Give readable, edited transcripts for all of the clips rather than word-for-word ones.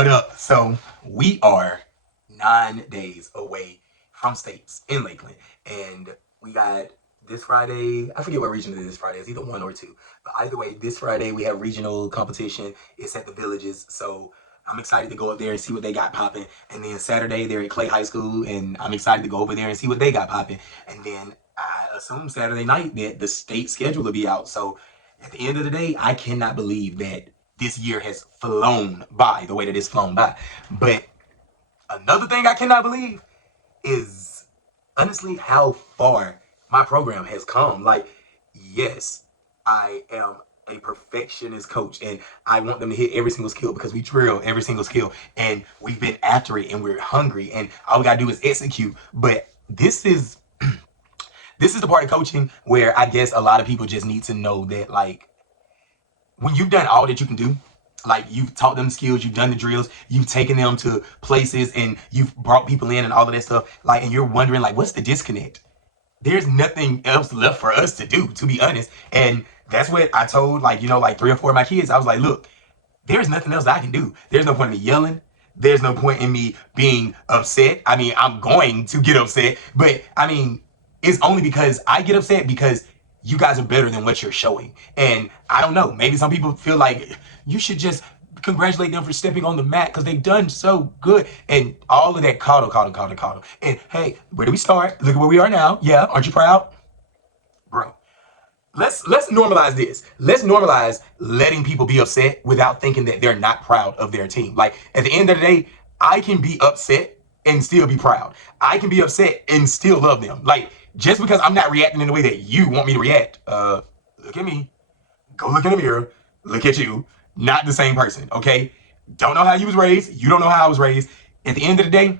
What up? So we are 9 days away from states in Lakeland, and we got this Friday. I forget what region it is. Friday. It's either one or two. But either way, this Friday we have regional competition. It's at the Villages, so I'm excited to go up there and see what they got popping. And then Saturday they're at Clay High School, and I'm excited to go over there and see what they got popping. And then I assume Saturday night that the state schedule will be out. So at the end of the day, I cannot believe that this year has flown by the way that it's flown by. But another thing I cannot believe is honestly how far my program has come. Like, yes, I am a perfectionist coach and I want them to hit every single skill because we drill every single skill and we've been after it and we're hungry and all we gotta do is execute. But this is the part of coaching where I guess a lot of people just need to know that, like, when you've done all that you can do, like you've taught them skills, you've done the drills, you've taken them to places and you've brought people in and all of that stuff, like, and you're wondering, like, what's the disconnect? There's nothing else left for us to do, to be honest. And that's what I told, like, like 3 or 4 of my kids. I was like, look, there's nothing else I can do. There's no point in me yelling. There's no point in me being upset. I mean, I'm going to get upset, but I mean, it's only because I get upset because you guys are better than what you're showing. And I don't know, maybe some people feel like you should just congratulate them for stepping on the mat because they've done so good. And all of that coddle. And hey, where do we start? Look at where we are now. Yeah, aren't you proud? Bro, let's normalize this. Let's normalize letting people be upset without thinking that they're not proud of their team. Like, at the end of the day, I can be upset and still be proud. I can be upset and still love them. Like, just because I'm not reacting in the way that you want me to react, look at me, go look in the mirror, look at you, not the same person, okay? Don't know how you was raised, you don't know how I was raised. At the end of the day,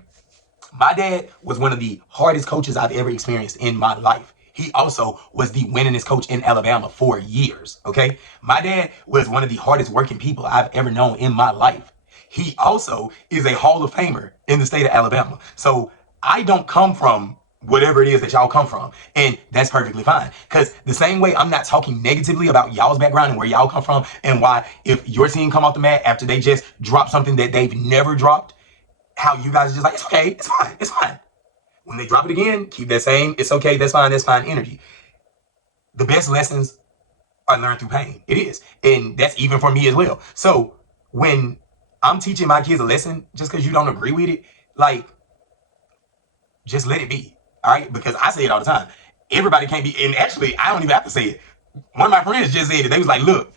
my dad was one of the hardest coaches I've ever experienced in my life. He also was the winningest coach in Alabama for years, okay? My dad was one of the hardest working people I've ever known in my life. He also is a Hall of Famer in the state of Alabama. So I don't come from whatever it is that y'all come from. And that's perfectly fine. Because the same way I'm not talking negatively about y'all's background and where y'all come from and why if your team come off the mat after they just drop something that they've never dropped, how you guys are just like, it's okay, it's fine. When they drop it again, keep that same, it's okay, that's fine energy. The best lessons are learned through pain. It is. And that's even for me as well. So when I'm teaching my kids a lesson, just because you don't agree with it, like, just let it be. All right, because I say it all the time. Everybody can't be, and actually, I don't even have to say it. One of my friends just said it. They was like, look,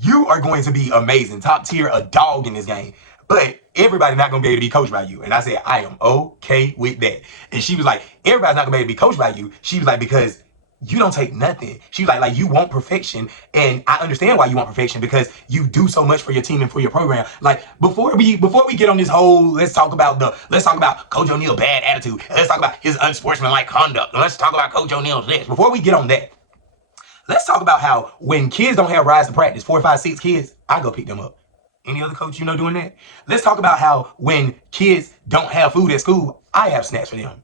you are going to be amazing, top tier, a dog in this game, but everybody's not going to be able to be coached by you. And I said, I am okay with that. And she was like, everybody's not going to be able to be coached by you. She was like, because you don't take nothing. She was like you want perfection. And I understand why you want perfection because you do so much for your team and for your program. Like, before we get on this whole, let's talk about Coach O'Neal bad attitude. Let's talk about his unsportsmanlike conduct. Let's talk about Coach O'Neal's this. Before we get on that, let's talk about how when kids don't have rides to practice, 4, 5, 6 kids, I go pick them up. Any other coach doing that? Let's talk about how when kids don't have food at school, I have snacks for them.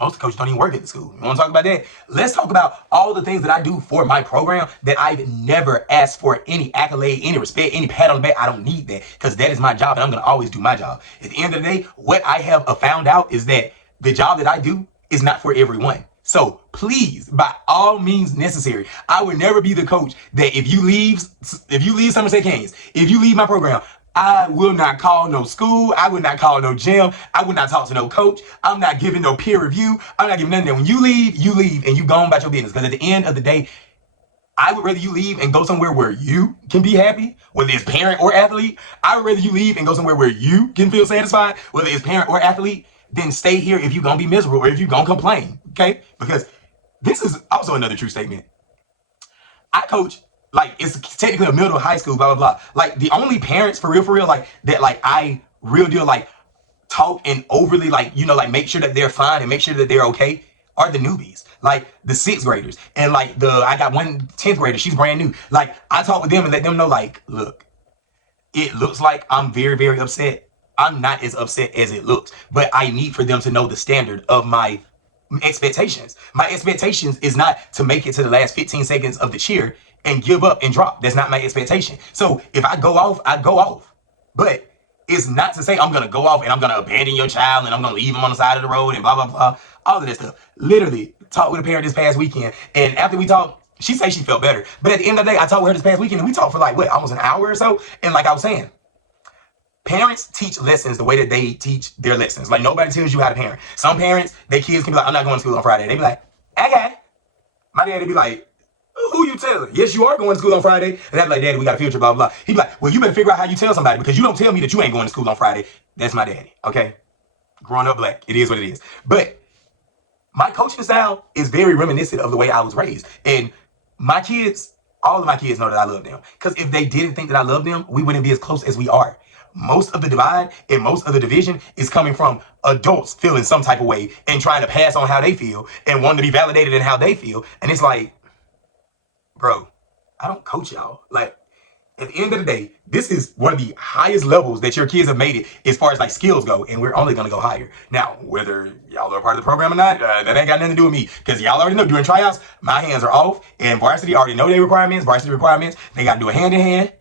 Most coaches don't even work at the school. You want to talk about that? Let's talk about all the things that I do for my program that I've never asked for any accolade, any respect, any pat on the back. I don't need that because that is my job and I'm going to always do my job. At the end of the day, what I have found out is that the job that I do is not for everyone. So please, by all means necessary, I would never be the coach that if you leave Somerset Canes, if you leave my program, I will not call no school. I will not call no gym. I will not talk to no coach. I'm not giving no peer review. I'm not giving nothing. When you leave and you go on about your business. Because at the end of the day, I would rather you leave and go somewhere where you can be happy, whether it's parent or athlete. I would rather you leave and go somewhere where you can feel satisfied, whether it's parent or athlete, than stay here if you're going to be miserable or if you're going to complain. Okay? Because this is also another true statement. I coach, like, it's technically a middle high school, blah, blah, blah. Like, the only parents for real, like, that, like, I real deal, like, talk and overly, like, like, make sure that they're fine and make sure that they're okay are the newbies. Like, the 6th graders. And, like, I got one 10th grader. She's brand new. Like, I talk with them and let them know, like, look, it looks like I'm very, very upset. I'm not as upset as it looks. But I need for them to know the standard of my expectations. My expectations is not to make it to the last 15 seconds of the cheer and give up and drop. That's not my expectation. So if I go off, I go off. But It's not to say I'm gonna go off and I'm gonna abandon your child and I'm gonna leave him on the side of the road and blah blah blah. All of that stuff. Literally talked with a parent this past weekend, and after we talked, she said she felt better. But at the end of the day, I talked with her this past weekend, and we talked for like what, almost an hour or so. And like I was saying, parents teach lessons the way that they teach their lessons. Like nobody tells you how to parent. Some parents, their kids can be like, I'm not going to school on Friday. They be like, okay. My daddy be like, who you telling? Yes, you are going to school on Friday. And I'd be like, Daddy, we got a future, blah, blah, blah. He'd be like, well, you better figure out how you tell somebody because you don't tell me that you ain't going to school on Friday. That's my daddy, okay? Growing up black, it is what it is. But my coaching style is very reminiscent of the way I was raised. And my kids, all of my kids know that I love them. Because if they didn't think that I loved them, we wouldn't be as close as we are. Most of the divide and most of the division is coming from adults feeling some type of way and trying to pass on how they feel and wanting to be validated in how they feel. And it's like, bro, I don't coach y'all. Like, at the end of the day, this is one of the highest levels that your kids have made it as far as like skills go, and we're only gonna go higher. Now, whether y'all are part of the program or not, that ain't got nothing to do with me, because y'all already know during tryouts, my hands are off, and varsity already know their requirements. Varsity requirements, they gotta do a hand-in-hand,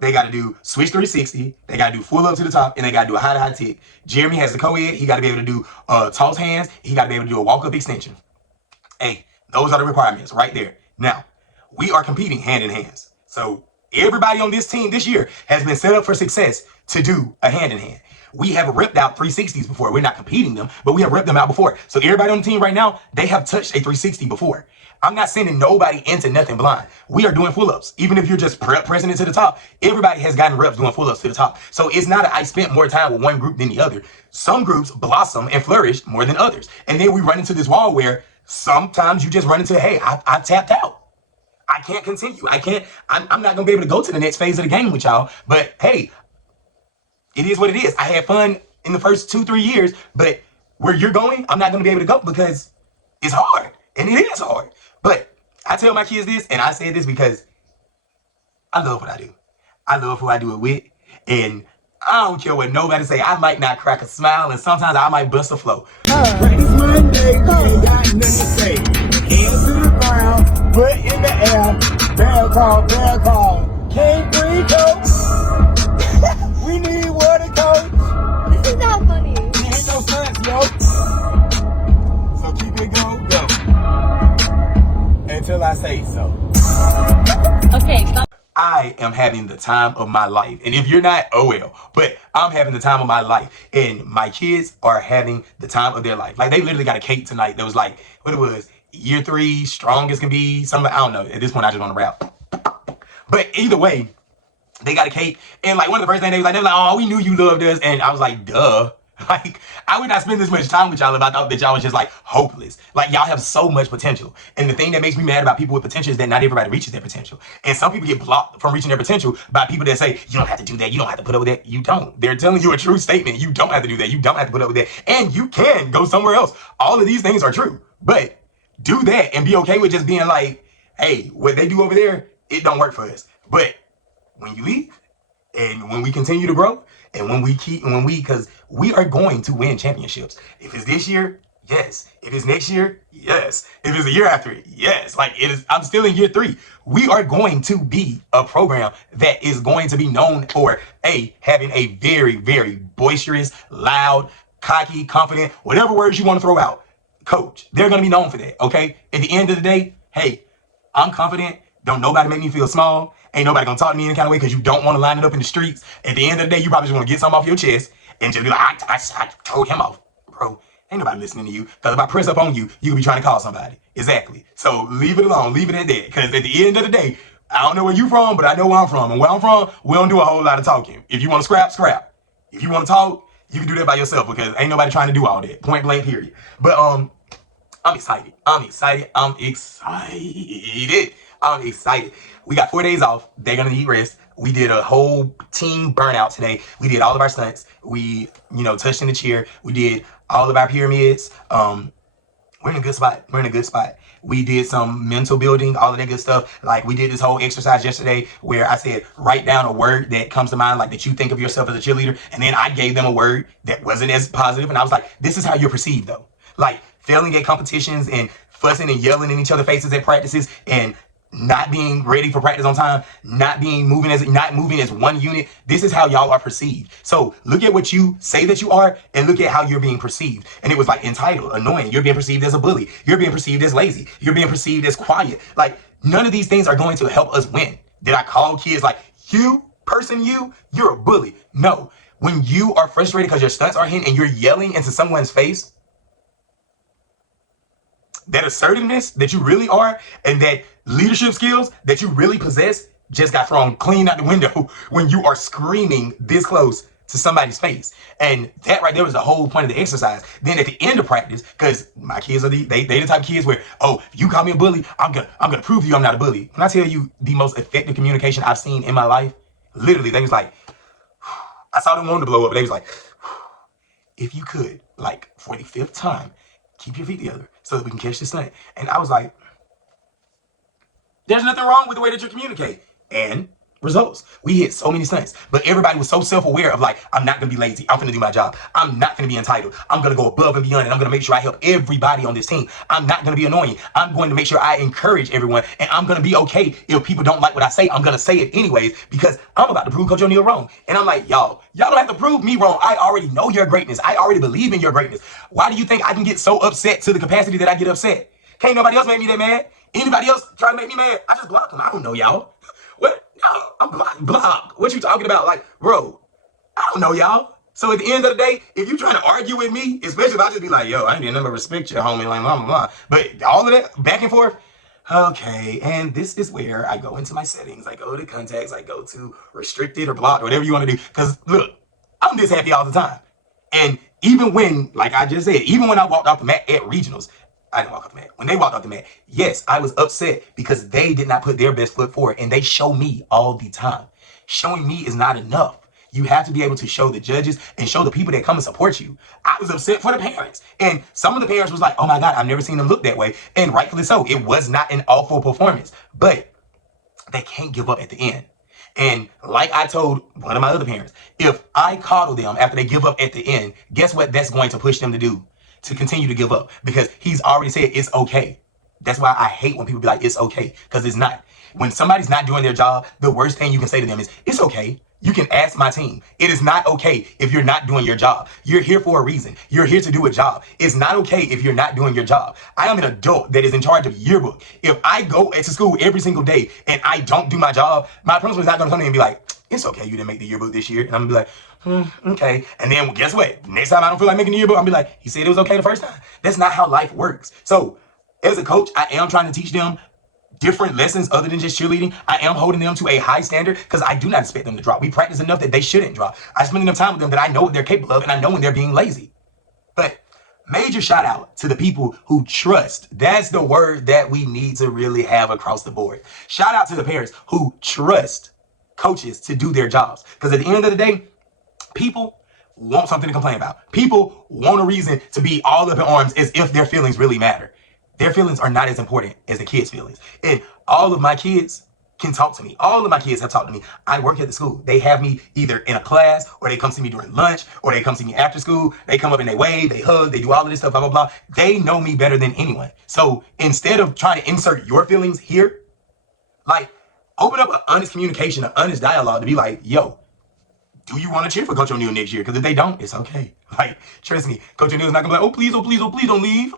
they gotta do switch 360, they gotta do full up to the top, and they gotta do a high-to-high tick. Jeremy has the co-ed, he gotta be able to do toss hands, he gotta be able to do a walk-up extension. Hey, those are the requirements right there. Now, we are competing hand in hands. So everybody on this team this year has been set up for success to do a hand in hand. We have ripped out 360s before. We're not competing them, but we have ripped them out before. So everybody on the team right now, they have touched a 360 before. I'm not sending nobody into nothing blind. We are doing pull-ups. Even if you're just pressing it to the top, everybody has gotten reps doing pull-ups to the top. So it's not that I spent more time with one group than the other. Some groups blossom and flourish more than others. And then we run into this wall where sometimes you just run into, hey, I tapped out. I can't continue. I'm not going to be able to go to the next phase of the game with y'all. But hey, it is what it is. I had fun in the first 2-3 years, but where you're going, I'm not going to be able to go because it's hard. And it is hard. But I tell my kids this, and I say this because I love what I do. I love who I do it with. And I don't care what nobody say. I might not crack a smile, and sometimes I might bust a flow. It's Monday, we ain't got nothing to say. Hands to the ground, foot in the air. Bell call. Can't breathe, coach. We need water, coach. This is not funny. We ain't no stunts, yo. So keep it going, go. Until I say so. Okay, I am having the time of my life. And if you're not, oh well. But I'm having the time of my life. And my kids are having the time of their life. Like, they literally got a cake tonight that was like, what it was, year 3, strong as can be, something, I don't know. At this point, I just want to rap. But either way, they got a cake. And like, one of the first things they were like, oh, we knew you loved us. And I was like, duh. Like, I would not spend this much time with y'all if I thought that y'all was just like hopeless. Like, y'all have so much potential. And the thing that makes me mad about people with potential is that not everybody reaches their potential. And some people get blocked from reaching their potential by people that say, you don't have to do that. You don't have to put up with that. You don't. They're telling you a true statement. You don't have to do that. You don't have to put up with that. And you can go somewhere else. All of these things are true. But do that and be okay with just being like, hey, what they do over there, it don't work for us. But when you leave and when we continue to grow, and because we are going to win championships. If it's this year, yes. If it's next year, yes. If it's the year after, yes. Like, it is, I'm still in year 3. We are going to be a program that is going to be known for having a very, very boisterous, loud, cocky, confident, whatever words you want to throw out, coach. They're going to be known for that, okay? At the end of the day, hey, I'm confident. Don't nobody make me feel small. Ain't nobody gonna talk to me any kind of way because you don't want to line it up in the streets. At the end of the day, you probably just want to get something off your chest and just be like, I told him off. Bro, ain't nobody listening to you. Because if I press up on you, you could be trying to call somebody. Exactly. So leave it alone. Leave it at that. Because at the end of the day, I don't know where you from, but I know where I'm from. And where I'm from, we don't do a whole lot of talking. If you want to scrap. If you want to talk, you can do that by yourself because ain't nobody trying to do all that. Point blank, period. But I'm excited. We got 4 days off. They're going to need rest. We did a whole team burnout today. We did all of our stunts. We, touched in the chair. We did all of our pyramids. We're in a good spot. We did some mental building, all of that good stuff. Like, we did this whole exercise yesterday where I said, write down a word that comes to mind, like that you think of yourself as a cheerleader. And then I gave them a word that wasn't as positive. And I was like, this is how you're perceived, though. Like, failing at competitions and fussing and yelling in each other's faces at practices and not being ready for practice on time, not moving as one unit. This is how y'all are perceived. So look at what you say that you are and look at how you're being perceived. And it was like entitled, annoying. You're being perceived as a bully. You're being perceived as lazy. You're being perceived as quiet. Like, none of these things are going to help us win. Did I call kids like, you're a bully? No. When you are frustrated because your stunts are hitting and you're yelling into someone's face, that assertiveness that you really are and that leadership skills that you really possess just got thrown clean out the window when you are screaming this close to somebody's face. And that right there was the whole point of the exercise. Then at the end of practice, because my kids are they the type of kids where, oh, if you call me a bully, I'm gonna prove to you I'm not a bully. When I tell you the most effective communication I've seen in my life, literally they was like, I saw them wanting to blow up, but they was like, if you could, like, for the 5th time, keep your feet together so that we can catch this stunt. And I was like, there's nothing wrong with the way that you communicate. And results. We hit so many stunts, but everybody was so self-aware of like, I'm not gonna be lazy. I'm gonna do my job. I'm not gonna be entitled. I'm gonna go above and beyond, and I'm gonna make sure I help everybody on this team. I'm not gonna be annoying. I'm going to make sure I encourage everyone, and I'm gonna be okay if people don't like what I say. I'm gonna say it anyways because I'm about to prove Coach O'Neal wrong. And I'm like, y'all don't have to prove me wrong. I already know your greatness. I already believe in your greatness. Why do you think I can get so upset to the capacity that I get upset? Can't nobody else make me that mad. Anybody else try to make me mad, I just block them. I don't know y'all. What? No, I'm blocked. What you talking about? Like, bro, I don't know y'all. So at the end of the day, if you trying to argue with me, especially if I just be like, yo, I ain't never respect your homie, like, blah, blah, blah. But all of that back and forth, okay, and this is where I go into my settings. I go to contacts, I go to restricted or blocked, whatever you want to do. Because look, I'm this happy all the time. And even when, like I just said, even when I walked off the mat at regionals, I didn't walk off the mat. When they walked off the mat, yes, I was upset because they did not put their best foot forward, and they show me all the time. Showing me is not enough. You have to be able to show the judges and show the people that come and support you. I was upset for the parents. And some of the parents was like, oh my God, I've never seen them look that way. And rightfully so. It was not an awful performance, but they can't give up at the end. And like I told one of my other parents, if I coddle them after they give up at the end, guess what that's going to push them to do? To continue to give up, because he's already said it's okay. That's why I hate when people be like, it's okay, because it's not. When somebody's not doing their job, the worst thing you can say to them is, it's okay. You can ask my team. It is not okay if you're not doing your job. You're here for a reason. You're here to do a job. It's not okay if you're not doing your job. I am an adult that is in charge of yearbook. If I go to school every single day and I don't do my job, my principal is not going to come in and be like, it's okay, you didn't make the yearbook this year. And I'm going to be like, okay. And then guess what? Next time I don't feel like making the yearbook, I'm going to be like, he said it was okay the first time. That's not how life works. So as a coach, I am trying to teach them different lessons other than just cheerleading. I am holding them to a high standard because I do not expect them to drop. We practice enough that they shouldn't drop. I spend enough time with them that I know what they're capable of, and I know when they're being lazy. But major shout out to the people who trust. That's the word that we need to really have across the board. Shout out to the parents who trust coaches to do their jobs. Because at the end of the day, people want something to complain about. People want a reason to be all up in arms as if their feelings really matter. Their feelings are not as important as the kids' feelings. And all of my kids can talk to me. All of my kids have talked to me. I work at the school. They have me either in a class, or they come see me during lunch, or they come see me after school. They come up and they wave, they hug, they do all of this stuff, blah, blah, blah. They know me better than anyone. So instead of trying to insert your feelings here, like, open up an honest communication, an honest dialogue to be like, yo, do you want to cheer for Coach O'Neal next year? Because if they don't, it's okay. Like, trust me, Coach O'Neal's not going to be like, oh, please, oh, please, oh, please don't leave.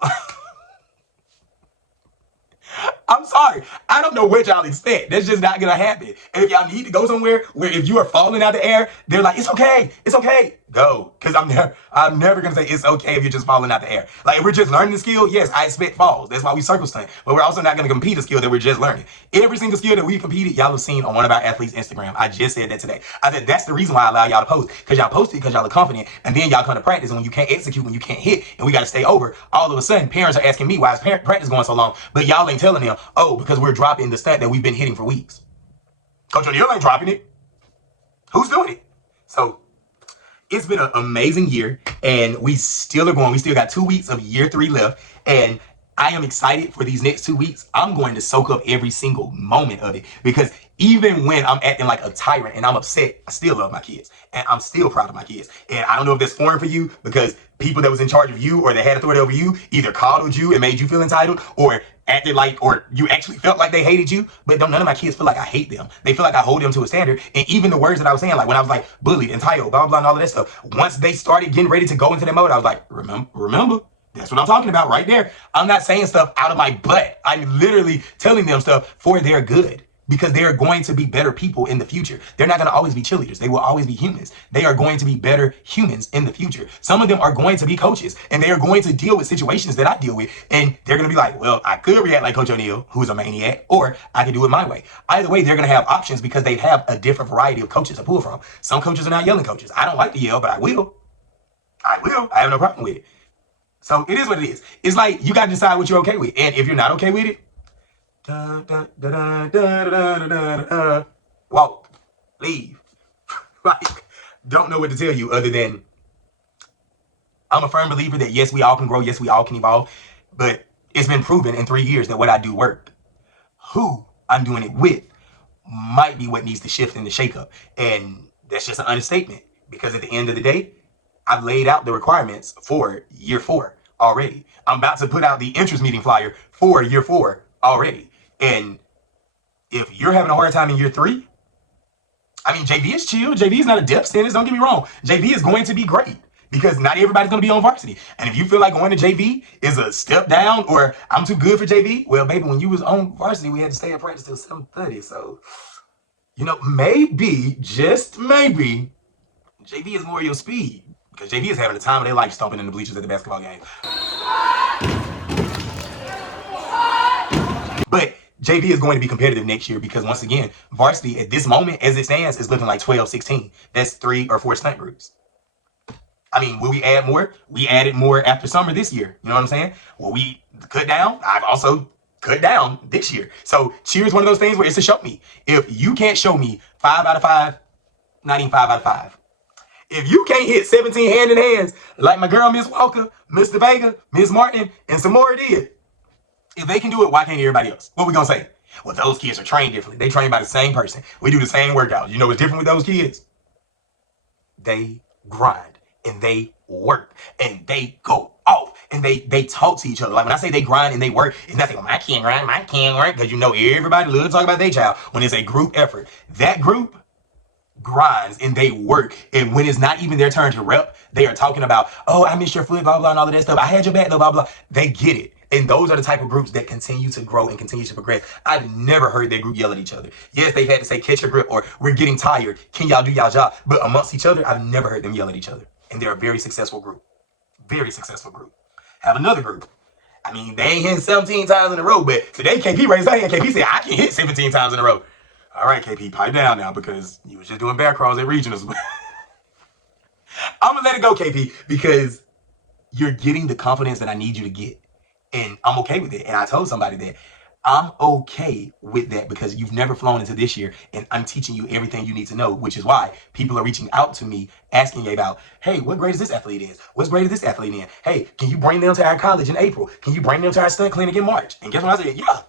I'm sorry. I don't know what y'all expect. That's just not going to happen. And if y'all need to go somewhere where if you are falling out the air, they're like, it's okay. It's okay. Go. Because I'm never going to say it's okay if you're just falling out the air. Like, if we're just learning the skill, yes, I expect falls. That's why we circle stunt. But we're also not going to compete a skill that we're just learning. Every single skill that we've competed, y'all have seen on one of our athletes' Instagram. I just said that today. I said, that's the reason why I allow y'all to post. Because y'all post it because y'all are confident. And then y'all come to practice. And when you can't execute, when you can't hit, and we got to stay over, all of a sudden, parents are asking me, why is practice going so long? But y'all ain't telling them, oh, because we're dropping the stunt that we've been hitting for weeks. Coach O'Neal ain't dropping it. Who's doing it? So it's been an amazing year, and we still are going. We still got 2 weeks of year 3 left, and I am excited for these next 2 weeks. I'm going to soak up every single moment of it, because even when I'm acting like a tyrant and I'm upset, I still love my kids, and I'm still proud of my kids. And I don't know if that's foreign for you, because people that was in charge of you or that had authority over you either coddled you and made you feel entitled, or acted like, or you actually felt like they hated you, but don't none of my kids feel like I hate them. They feel like I hold them to a standard. And even the words that I was saying, like when I was like bullied, entitled, blah, blah, and all of that stuff, once they started getting ready to go into that mode, I was like, remember, that's what I'm talking about right there. I'm not saying stuff out of my butt. I'm literally telling them stuff for their good. Because they are going to be better people in the future. They're not going to always be cheerleaders. They will always be humans. They are going to be better humans in the future. Some of them are going to be coaches, and they are going to deal with situations that I deal with. And they're going to be like, well, I could react like Coach O'Neal, who's a maniac, or I can do it my way. Either way, they're going to have options because they have a different variety of coaches to pull from. Some coaches are not yelling coaches. I don't like to yell, but I will. I have no problem with it. So it is what it is. It's like you got to decide what you're okay with. And if you're not okay with it, walk, leave. Like, don't know what to tell you other than I'm a firm believer that yes, we all can grow, yes, we all can evolve, but it's been proven in 3 years that what I do work. Who I'm doing it with might be what needs to shift and to shake up. And that's just an understatement because at the end of the day, I've laid out the requirements for year 4 already. I'm about to put out the interest meeting flyer for year 4 already. And if you're having a hard time in year 3, I mean, JV is chill. JV is not a death sentence. Don't get me wrong. JV is going to be great because not everybody's going to be on varsity. And if you feel like going to JV is a step down or I'm too good for JV, well, baby, when you was on varsity, we had to stay at practice till 7:30. So, you know, maybe, just maybe, JV is more your speed because JV is having the time of their life stomping in the bleachers at the basketball game. But JV is going to be competitive next year because once again, varsity at this moment, as it stands, is looking like 12, 16. That's 3 or 4 stunt groups. I mean, will we add more? We added more after summer this year. You know what I'm saying? Will we cut down? I've also cut down this year. So cheer is one of those things where it's a show me. If you can't show me 5 out of 5, not even 5 out of 5. If you can't hit 17 hand in hands like my girl, Miss Walker, Mr. Vega, Miss Martin, and some more did, if they can do it, why can't everybody else? What we gonna say? Well, those kids are trained differently. They trained by the same person. We do the same workouts. You know what's different with those kids? They grind and they work and they go off and they talk to each other. Like when I say they grind and they work, it's nothing. Well, my kid grind, my kid work, because you know everybody loves to talk about their child when it's a group effort. That group grinds and they work, and when it's not even their turn to rep, they are talking about, oh, I missed your foot, blah blah, and all of that stuff. I had your back, though, blah blah. They get it. And those are the type of groups that continue to grow and continue to progress. I've never heard that group yell at each other. Yes, they've had to say, catch your grip, or we're getting tired. Can y'all do y'all job? But amongst each other, I've never heard them yell at each other. And they're a very successful group. Very successful group. Have another group. I mean, they ain't hitting 17 times in a row, but today KP raised their hand. KP said, I can hit 17 times in a row. All right, KP, pipe down now because you was just doing bear crawls at regionals. I'm going to let it go, KP, because you're getting the confidence that I need you to get. And I'm okay with it. And I told somebody that I'm okay with that because you've never flown into this year and I'm teaching you everything you need to know, which is why people are reaching out to me asking me about, hey, what grade is this athlete in? What's grade is this athlete in? Hey, can you bring them to our college in April? Can you bring them to our stunt clinic in March? And guess what I said? Yeah.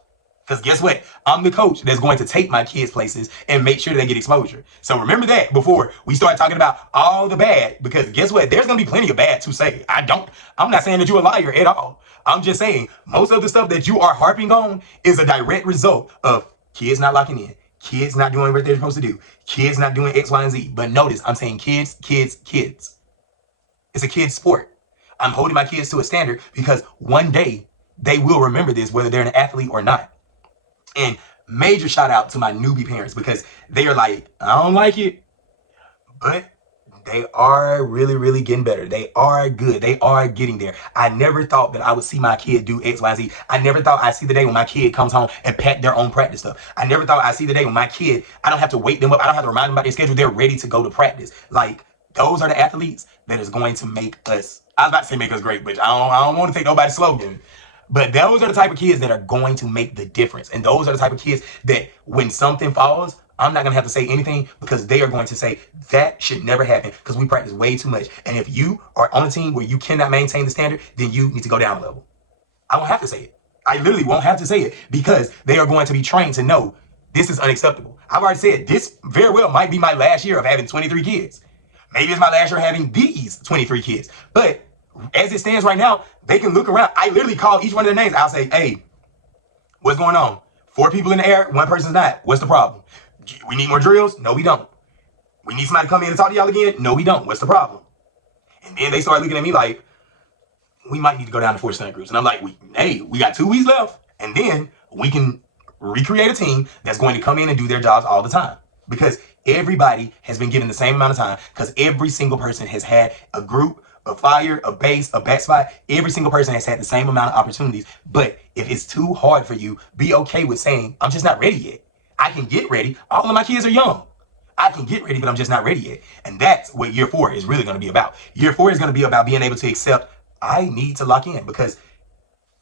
Because guess what? I'm the coach that's going to take my kids places and make sure they get exposure. So remember that before we start talking about all the bad, because guess what? There's going to be plenty of bad to say. I'm not saying that you're a liar at all. I'm just saying most of the stuff that you are harping on is a direct result of kids not locking in, kids not doing what they're supposed to do, kids not doing X, Y, and Z. But notice I'm saying kids, kids, kids. It's a kid's sport. I'm holding my kids to a standard because one day they will remember this, whether they're an athlete or not. And major shout out to my newbie parents because they are like, I don't like it, but they are really, really getting better. They are good. They are getting there. I never thought that I would see my kid do X, Y, Z. I never thought I'd see the day when my kid comes home and pack their own practice stuff. I never thought I'd see the day when my kid, I don't have to wake them up. I don't have to remind them about their schedule. They're ready to go to practice. Like, those are the athletes that is going to make us, I was about to say make us great, but I don't want to take nobody's slogan. But those are the type of kids that are going to make the difference. And those are the type of kids that when something falls, I'm not going to have to say anything because they are going to say that should never happen because we practice way too much. And if you are on a team where you cannot maintain the standard, then you need to go down a level. I won't have to say it. I literally won't have to say it because they are going to be trained to know this is unacceptable. I've already said this very well might be my last year of having 23 kids. Maybe it's my last year having these 23 kids. But as it stands right now, they can look around. I literally call each one of their names. I'll say, hey, What's going on? 4 people in the air, 1 person's not. What's the problem? We need more drills? No, we don't. We need somebody to come in and talk to y'all again? No, we don't. What's the problem? And then they start looking at me like, we might need to go down to 4 stunt groups. And I'm like, we got 2 weeks left. And then we can recreate a team that's going to come in and do their jobs all the time. Because everybody has been given the same amount of time. Because every single person has had a group, a flyer, a base, a back spot. Every single person has had the same amount of opportunities. But if it's too hard for you, be okay with saying, I'm just not ready yet. I can get ready. All of my kids are young. I can get ready, but I'm just not ready yet. And that's what year 4 is really going to be about. Year 4 is going to be about being able to accept, I need to lock in, because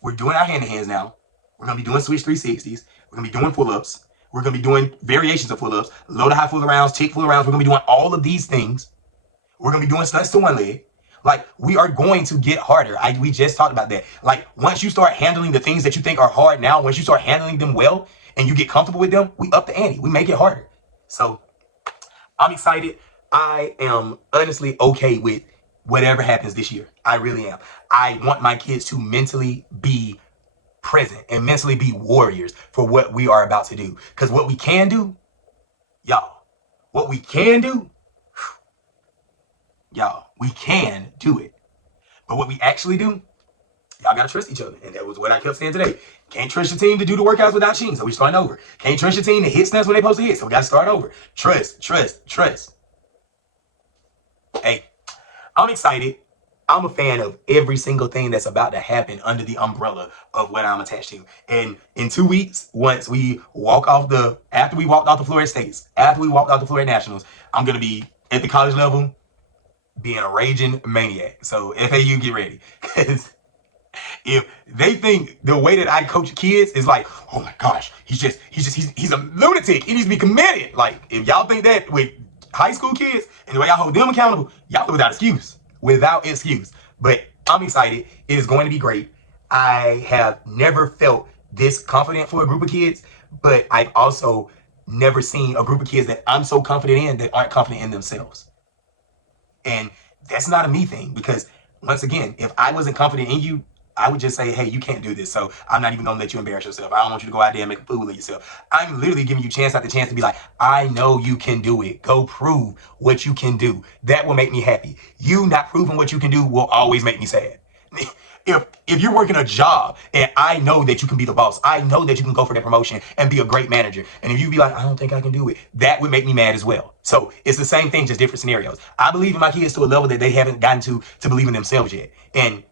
we're doing our hand-to-hands now. We're going to be doing switch 360s. We're going to be doing pull-ups. We're going to be doing variations of pull-ups, low to high full rounds, tick full rounds. We're going to be doing all of these things. We're going to be doing stunts to one leg. Like, we are going to get harder. We just talked about that. Like, once you start handling the things that you think are hard now, once you start handling them well and you get comfortable with them, we up the ante. We make it harder. So I'm excited. I am honestly okay with whatever happens this year. I really am. I want my kids to mentally be present and mentally be warriors for what we are about to do. Because what we can do, y'all, we can do it. But what we actually do, y'all gotta trust each other. And that was what I kept saying today. Can't trust your team to do the workouts without cheating, so we're starting over. Can't trust your team to hit stunts when they're supposed to hit, so we gotta start over. Trust. Hey, I'm excited. I'm a fan of every single thing that's about to happen under the umbrella of what I'm attached to. And in 2 weeks, once we after we walked off the Florida States, after we walked off the Florida Nationals, I'm gonna be at the college level being a raging maniac. So FAU, get ready. Because if they think the way that I coach kids is like, oh my gosh, he's a lunatic. He needs to be committed. Like, if y'all think that with high school kids and the way I hold them accountable, y'all are without excuse. But I'm excited. It is going to be great. I have never felt this confident for a group of kids, but I've also never seen a group of kids that I'm so confident in that aren't confident in themselves. And that's not a me thing, because once again, if I wasn't confident in you, I would just say, hey, you can't do this, so I'm not even gonna let you embarrass yourself. I don't want you to go out there and make a fool of yourself. I'm literally giving you chance after chance to be like, I know you can do it. Go prove what you can do. That will make me happy. You not proving what you can do will always make me sad. If you're working a job and I know that you can be the boss, I know that you can go for that promotion and be a great manager, and if you be like, I don't think I can do it, that would make me mad as well. So it's the same thing, just different scenarios. I believe in my kids to a level that they haven't gotten to believe in themselves yet. And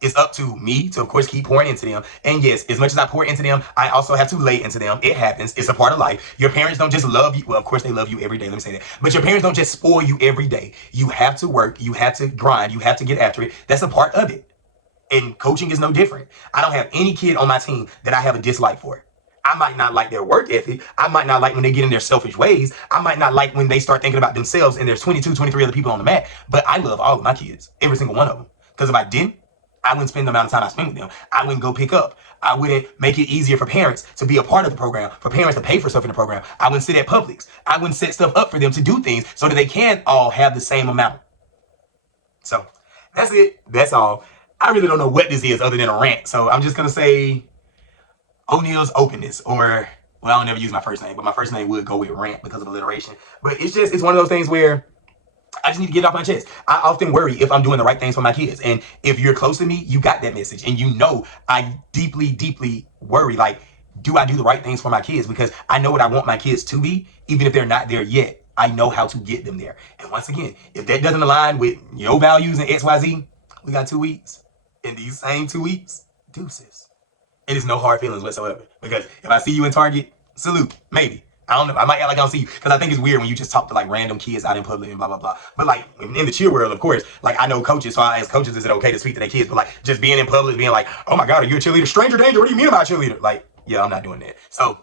it's up to me to, of course, keep pouring into them. And yes, as much as I pour into them, I also have to lay into them. It happens. It's a part of life. Your parents don't just love you. Well, of course, they love you every day. Let me say that. But your parents don't just spoil you every day. You have to work. You have to grind. You have to get after it. That's a part of it. And coaching is no different. I don't have any kid on my team that I have a dislike for. I might not like their work ethic. I might not like when they get in their selfish ways. I might not like when they start thinking about themselves and there's 22, 23 other people on the mat. But I love all of my kids, every single one of them. Because if I didn't, I wouldn't spend the amount of time I spend with them. I wouldn't go pick up. I wouldn't make it easier for parents to be a part of the program, for parents to pay for stuff in the program. I wouldn't sit at Publix. I wouldn't set stuff up for them to do things so that they can all have the same amount. So that's it. That's all. I really don't know what this is other than a rant. So I'm just going to say O'Neal's openness, or, well, I'll never use my first name, but my first name would go with rant because of alliteration. But it's one of those things where I just need to get it off my chest. I often worry if I'm doing the right things for my kids. And if you're close to me, you got that message. And you know I deeply, deeply worry, like, do I do the right things for my kids? Because I know what I want my kids to be, even if they're not there yet. I know how to get them there. And once again, if that doesn't align with your values and XYZ, we got 2 weeks. In these same 2 weeks, deuces. It is no hard feelings whatsoever. Because if I see you in Target, salute, maybe. I don't know. I might act like I don't see you. Because I think it's weird when you just talk to like random kids out in public and blah, blah, blah. But like in the cheer world, of course, like I know coaches. So I ask coaches, is it okay to speak to their kids? But like just being in public, being like, oh my God, are you a cheerleader? Stranger danger. What do you mean about cheerleader? Like, yeah, I'm not doing that. So,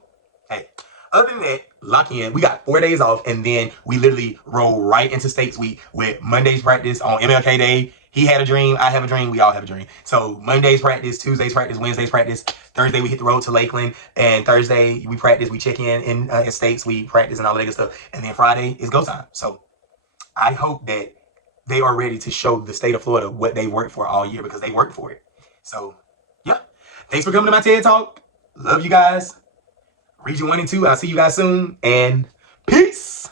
hey, other than that, lock in. We got 4 days off. And then we literally roll right into States Week with Monday's practice on MLK Day. He had a dream. I have a dream. We all have a dream. So Monday's practice, Tuesday's practice, Wednesday's practice. Thursday, we hit the road to Lakeland. And Thursday, we practice. We check in States. We practice and all that good stuff. And then Friday is go time. So I hope that they are ready to show the state of Florida what they worked for all year, because they worked for it. So, yeah. Thanks for coming to my TED Talk. Love you guys. Region 1 and 2. I'll see you guys soon. And peace.